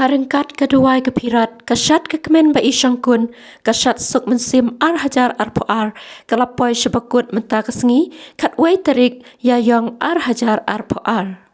Ryngkat kedua kepirat, ke Shad ke Kmen bai Shongkun, ke Shad sok mensim hajar arpoar, kelapoi sebekut mentah kesengi, kat wei terik yayong hajar arpoar.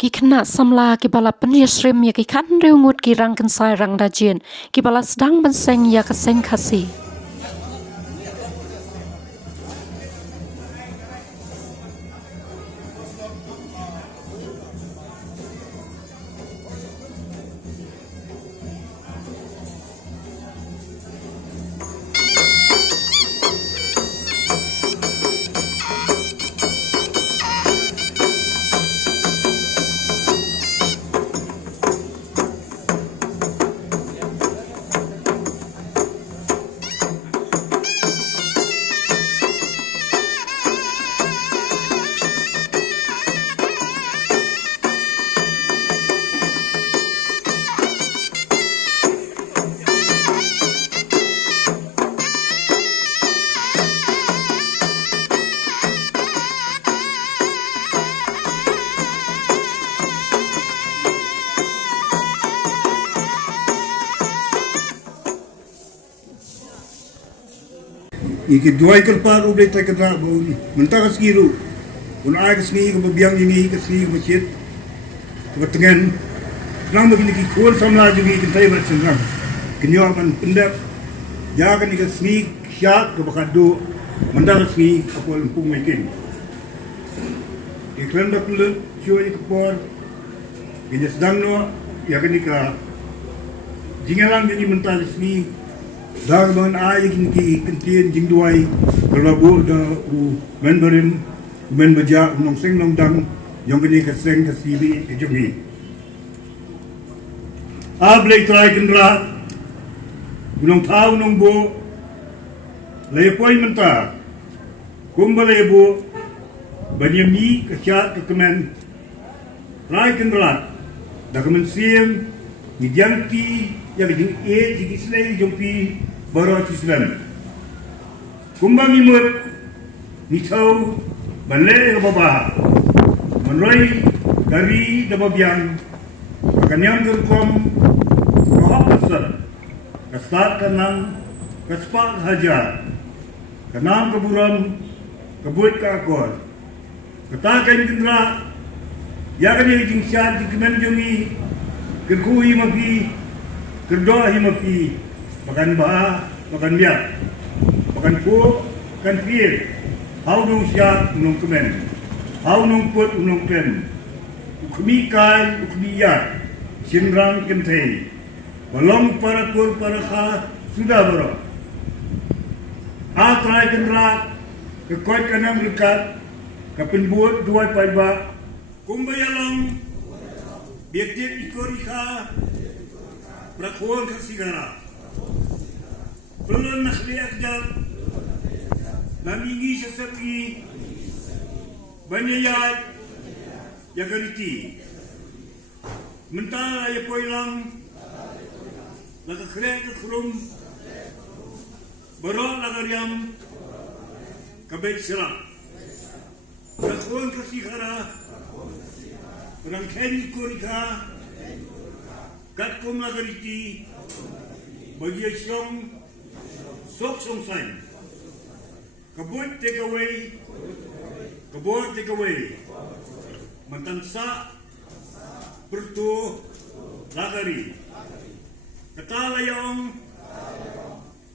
Ki kena samla ki bala penyesrim ya ki kan reungut ki rang kensai rang dajin, ki bala sedang benseng ya keseng kasih. Iki dua ikut paru boleh tak kena bau mentah keskiru, pun air kesni kebiang ini kesni masjid, kebetengan, nama begini kikul sama juga kita ibarat senang, kenyaman pendap, jangan ikat kesni Shad kebakadu, mentah kesni apa lempung makin. Iklan dah kulit, cuy kepor, ini sedang no, ya kan ikat, jingalang ini mentah kesni. Dar man ay kinti kentien jing duai berlabur da u men berim men baja nong seng nong dang yang kini keseng kesibi ejumi ablay try kendra gunong tau nong bo lepoi menta kumbale bo banyami kecat ke Kmen try kendra da kemen sim ni janti yang jing jing Islam jompi barat Islam. Kumbang imut nitau banle baba menroi dari dababiang akan yang gerkom kahapasat kasat kanang kaspak hajar kanang keburam kebuat kakor katakan kendra yang ada jing Shad di Kmen jumi kerkui maki kerdoa himapi makan bah makan biak makan po makan pir hau nong Shad nong Kmen hau nong put nong Kmen ukmi kai ukmi ya sinrang kentei balong para kur para kha sudah bro atrai kendra kekoi kanam Ryngkat kapin buat dua paiba kumbayalong biaktir ikorika Prakhuan kasigara. Pelon nakhli akjab. Namingi sesepi. Banyayat. Yagariti. Mentara ya poilang. Lakakrek kekrum. Barok lakaryam. Kabek serak. Prakhuan kasigara. Rangkhen korika. Kat kum lagariti bagi Shong sok song sign kabut take away mantansa bertu lagari katalayong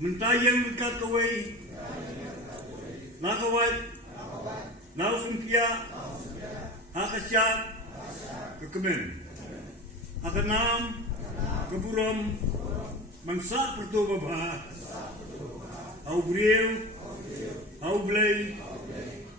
mentayang Ryngkat away lagawat Lau Sumpia, Haka Shad, ke Kmen. Haka Nam, ke Buram, Mangsa Pertu Babha, Au Briel, Au Blay,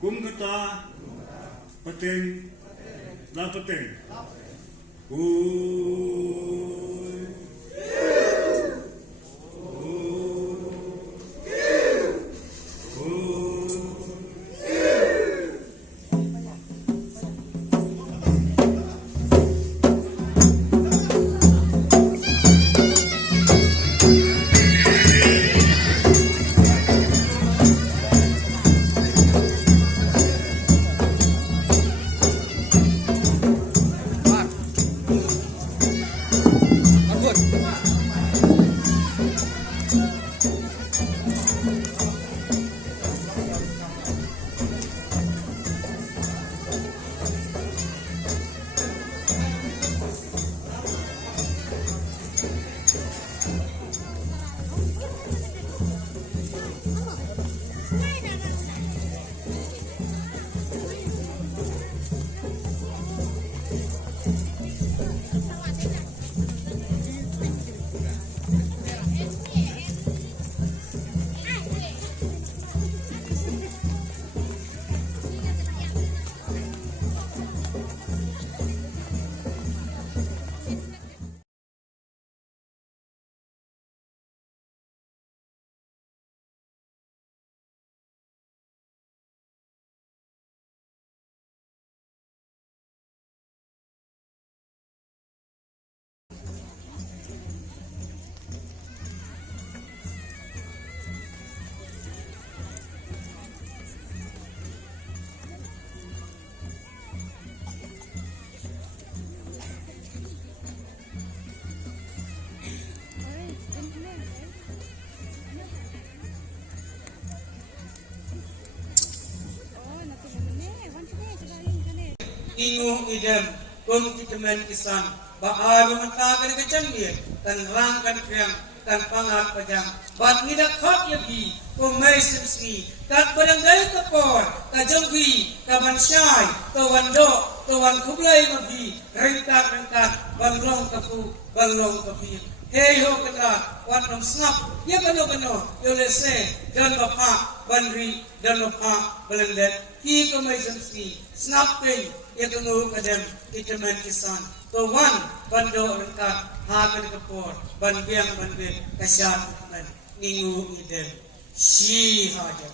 Kum Kata, Pateng, La Pateng. Nguh idem kum Kmen kisan baal mementakan kecanggihan dan rangkan kriang dan pangat pajang bat nidak khap yabi kum mai simsi kat baranggai kapor ka jongbi ka mansyai to wan kublai mabi Ryngkat bangrong kapi hey ho kata wan nom snap ya bano yo lese dan bapa banri dan bapa belendet ki kum mai simsi snap ping itu Nguh kadem Kmen kisan to wan bando Ryngkat hakan kapor ban biang kasyat Kmen Nguh idem shi haja